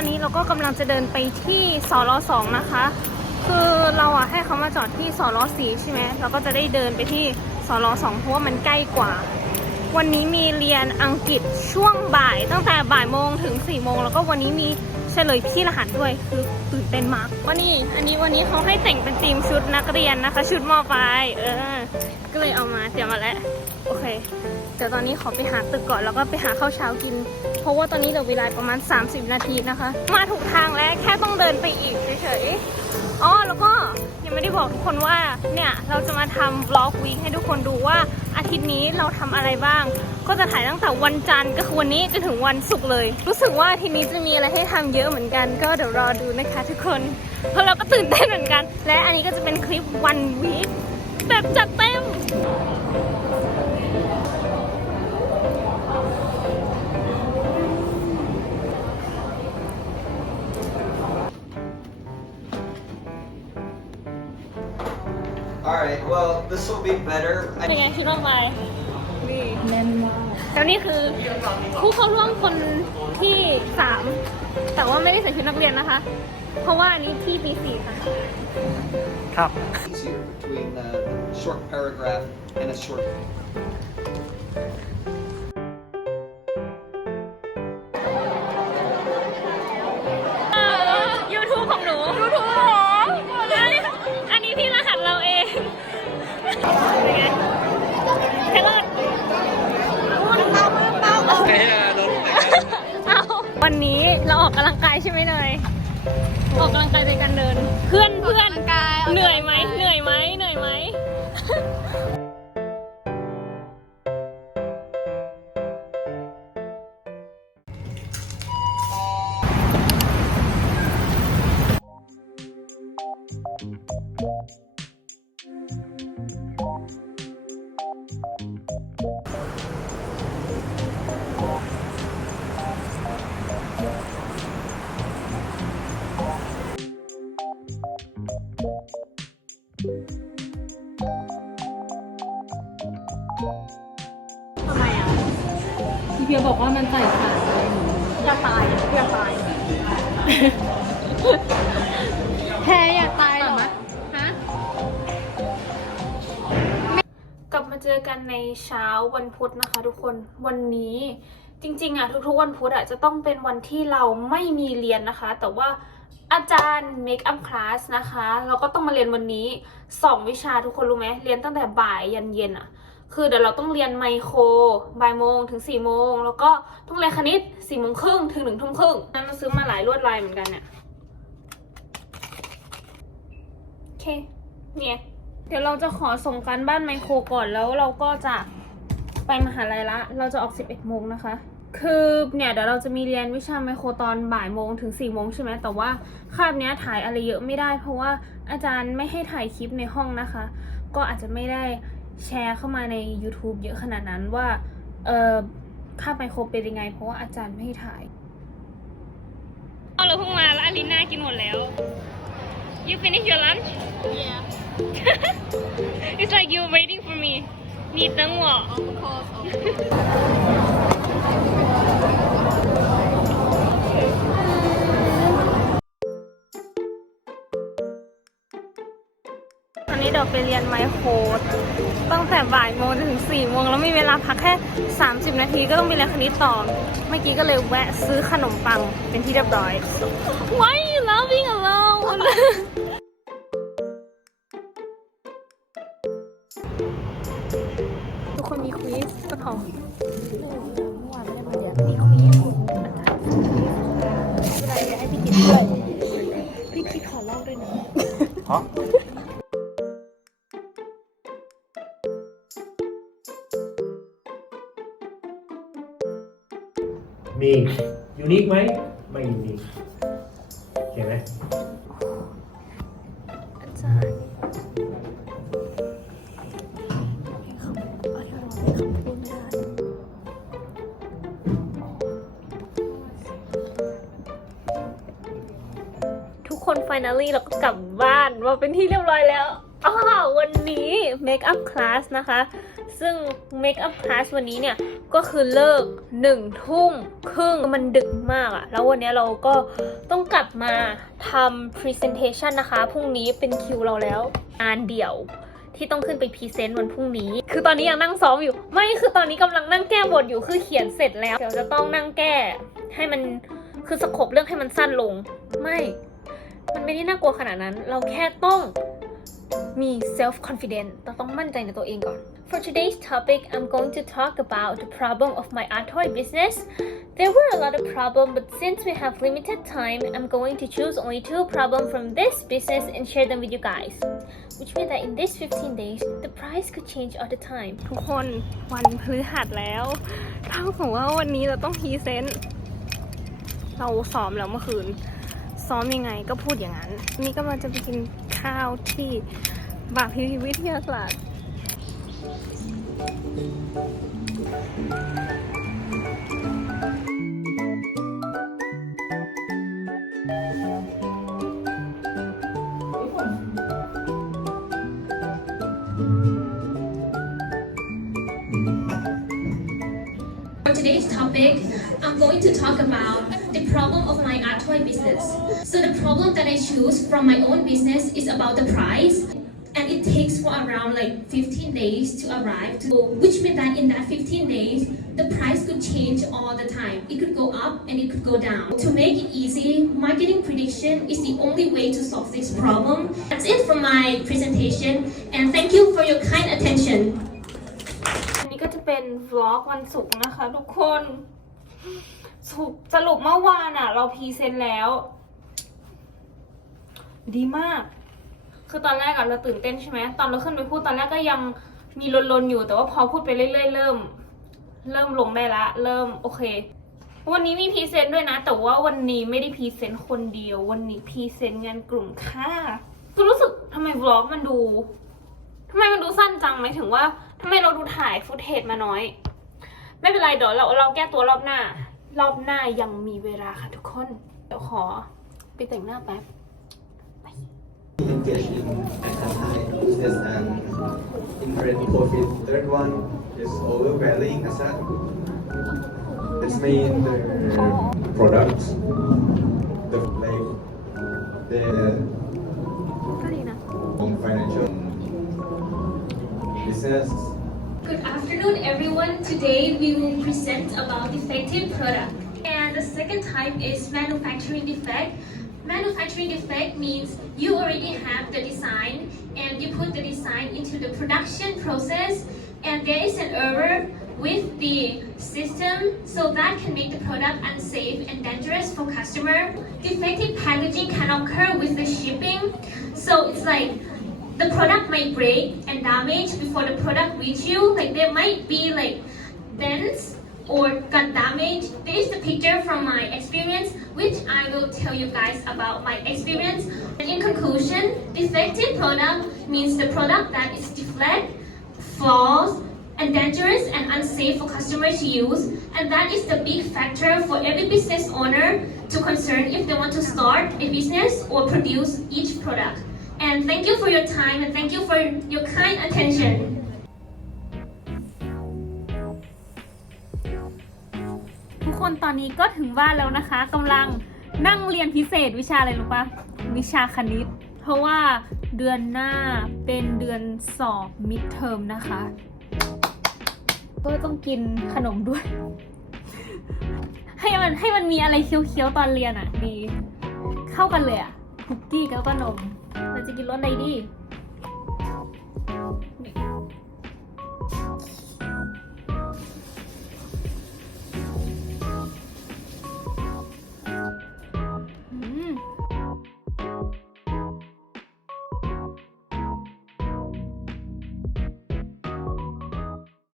ตอนนี้เราก็กำลังจะเดินไปที่สรสองนะคะ คือเราอะให้เขามาจอดที่สรสี่ใช่ไหมเราก็จะได้เดินไปที่สรสองเพราะว่ามันใกล้กว่า วันนี้มีเรียนอังกฤษช่วงบ่าย ตั้งแต่บ่ายโมงถึง4ี่โมงแล้วก็วันนี้มีเฉลยที่รหัสด้วยคือตื่นเต้นมากวันนี้อันนี้วันนี้เขาให้แต่งเป็นธีมชุดนักเรียนนะคะ ชุดมอปลายเออ ก็เลยเอามาเตรียมมาแล้วโอเคเดี๋ยวตอนนี้ขอไปหาตึกก่อนแล้วก็ไปหาข้าวเช้ากิน เพราะว่าตอนนี้เหลือเวลาประมาณ 30 นาทีนะคะ มาถูกทางแล้วแค่ต้องเดินไปอีกเฉยๆอ๋อแล้วก็ยังไม่ได้บอกทุกคนว่าเนี่ยเราจะมาทำบล็อกวีคให้ทุกคนดูว่าอาทิตย์นี้เราทำอะไรบ้าง ก็จะถ่ายตั้งแต่วันจันทร์ก็คือวันนี้จนถึงวันศุกร์เลย รู้สึกว่าทีนี้จะมีอะไรให้ทำเยอะเหมือนกัน ก็เดี๋ยวรอดูนะคะ ทุกคนเพราะเราก็ตื่นเต้นเหมือนกัน และอันนี้ก็จะเป็นคลิปวันวีค แบบจัดเต็ม Alright, well, this will be better. เป็นไง I, คิดว่าไปนี่แน่นมากแล้วนี่คือผู้เข้าร่วมคนที่สามแต่ว่าไม่ได้ใส่ชุดนักเรียนนะคะ เพราะว่าอันนี้ที่ปีสี่ค่ะ ครับ easier between the short paragraph and a short. ยูทูบของหนูยูทูบหรออันนี้พี่รหัสเราเองเป็นไงเทเลอร์เอาวันนี้เราออกกำลังกายใช่ไหมเนย ออกกำลังกายในการเดิน เพื่อนเพื่อนเหนื่อยไหมเหนื่อยไหมเหนื่อยไหม ทำไมอะพี่เพียบอกว่ามันใส่ขาดอะไรหนูอยากตายอะอยากตายแพ้อยากตายเหรอฮะ กลับมาเจอกันในเช้าวันพุธนะคะทุกคนวันนี้จริงๆอะทุกๆวันพุธอะจะต้องเป็นวันที่เราไม่มีเรียนนะคะ แต่ว่า อาจารย์เมคอัพคลาสนะคะ เราก็ต้องมาเรียนวันนี้สองวิชาทุกคนรู้ไหมเรียนตั้งแต่บ่ายยันเย็นอะคือเดี๋ยวเราต้องเรียนไมโครบ่ายโมงถึงสี่โมง แล้วก็ต้องเรียนคณิตสี่โมงครึ่งถึงหนึ่งทุ่มครึ่งนั้นเราซื้อมาหลายลวดลายเหมือนกันเนี่ยโอเคเนี่ยเดี๋ยวเราจะขอส่งการบ้านไมโครก่อนแล้วเราก็จะไปมหาลัยละ เราจะออก 11โมงนะคะ คือเนี่ยเดี๋ยวเราจะมีเรียนวิชาไมโครตอนบ่ายโมงถึง4โมงใช่ไหมแต่ว่าคาบเนี้ยถ่ายอะไรเยอะไม่ได้ เพราะว่าอาจารย์ไม่ให้ถ่ายคลิปในห้องนะคะ ก็อาจจะไม่ได้แชร์เข้ามาใน YouTube เยอะขนาดนั้นว่าเออคาบไมโครเป็นยังไง เพราะว่าอาจารย์ไม่ให้ถ่ายเราเพิ่งมาแล้วอลิน่ากินหมดแล้ว You finish your lunch? Yeah It's like you're waiting for me 你等我 of course of course ตอนนี้เราไปเรียนไมโครตั้งแต่บ่ายโมงจนถึง4โมงแล้วมีเวลาพักแค่ 30 นาทีก็ต้องไปเรียนคณิตต่อ เมื่อกี้ก็เลยแวะซื้อขนมปังเป็นที่เรียบร้อย Why are you laughing alone ก็พอมีควิสเวลาจะให้พี่กินด้วยพี่คิดขอเล่าด้วยนะฮะมียูนิคไหมไม่ยูนิคเห็นไหม finally เราก็กลับบ้านมาเป็นที่เรียบร้อยแล้วอ้าววันนี้ make up class นะคะ ซึ่งเมคอัพคลาสวันนี้เนี่ย ก็คือเลิกหนึ่งทุ่มครึ่งมันดึกมากอะแล้ววันนี้เราก็ต้องกลับมาทำ presentation นะคะ พรุ่งนี้เป็นคิวเราแล้วงานเดี่ยวที่ต้องขึ้นไปพรีเซนต์วันพรุ่งนี้ คือตอนนี้ยังนั่งซ้อมอยู่ ไม่ คือตอนนี้กำลังนั่งแก้บทอยู่ คือเขียนเสร็จแล้ว เดี๋ยวจะต้องนั่งแก้ให้มัน คือสโคบเรื่องให้มันสั้นลง ไม่ มันไม่ได้น่ากลัวขนาดนั้น เราแค่ต้องมี self confidence เราต้องมั่นใจในตัวเองก่อน For today's topic, I'm going to talk about the problem of my art toy business. There were a lot of problems, but since we have limited time, I'm going to choose only two problems from this business and share them with you guys. Which means that in these 15 days, the price could change all the time. ทุกคนวันพฤหัสแล้วเท่ากับว่าวันนี้เราต้องพรีเซนต์เราซ้อมแล้วเมื่อคืน ซ้อมยังไงก็พูดอย่างนั้น นี่ก็มาจะไปกินข้าวที่บาพิพิวิทยาศาสตร์ For today's topic, I'm going to talk about the problem of my art toy business. So the problem that I choose from my own business is about the price. And it takes for around like 15 days to arrive to which means that in that 15 days the price could change all the time. It could go up and it could go down. To make it easy, marketing prediction is the only way to solve this problem. That's it for my presentation and thank you for your kind attention. อันนี้ก็จะเป็นวล็อกวันศุกร์นะคะทุกคน สุกสรุปเมื่อวานอะเราพรีเซนต์แล้ว ดีมาก คือตอนแรกอะเราตื่นเต้นใช่ไหมตอนเราขึ้นไปพูดตอนแรกก็ยังมีลนๆอยู่แต่ว่าพอพูดไปเรื่อยๆเริ่ม เริ่มลงได้ละเริ่มโอเค วันนี้มีพรีเซนต์ด้วยนะ แต่ว่าวันนี้ไม่ได้พรีเซนต์คนเดียว วันนี้พรีเซนต์งานกลุ่มค่ะคือรู้สึกทำไมวล็อกมันดูทำไมมันดูสั้นจังไหมายถึงว่าทำไมเราดูถ่ายฟุตเทจมาน้อย ไม่เป็นไรเดี๋ยวเราเราแก้ตัวรอบหน้า รอบหน้ายังมีเวลาค่ะทุกคน เดี๋ยวขอไปแต่งหน้าแป๊บ engage in exercise, business, and increase profit. Third one is overvaluing asset. This means the products, the label, the ก็ดีนะ financial business. Good afternoon, everyone. Today we will present about defective product. And the second type is manufacturing defect. Manufacturing defect means you already have the design and you put the design into the production process and there is an error with the system so that can make the product unsafe and dangerous for customer. Defective packaging can occur with the shipping. So it's like the product might break and damage before the product reach you. Like there might be like dents or got damage. This is the picture from my experience, which I will tell you guys about my experience. In conclusion, defective product means the product that is defect, flaws, and dangerous and unsafe for customers to use. And that is the big factor for every business owner to concern if they want to start a business or produce each product. And thank you for your time and thank you for your kind attention. ทุกคนตอนนี้ก็ถึงบ้านแล้วนะคะกำลังนั่งเรียนพิเศษวิชาอะไรรู้ปะวิชาคณิต เพราะว่าเดือนหน้าเป็นเดือนสอบมิดเทอมนะคะ ก็ต้องกินขนมด้วย ให้มันให้มันมีอะไรเคี้ยวๆตอนเรียนอะ ดี เข้ากันเลยอะ คุกกี้แล้วก็นม เราจะกินรสอะไรดี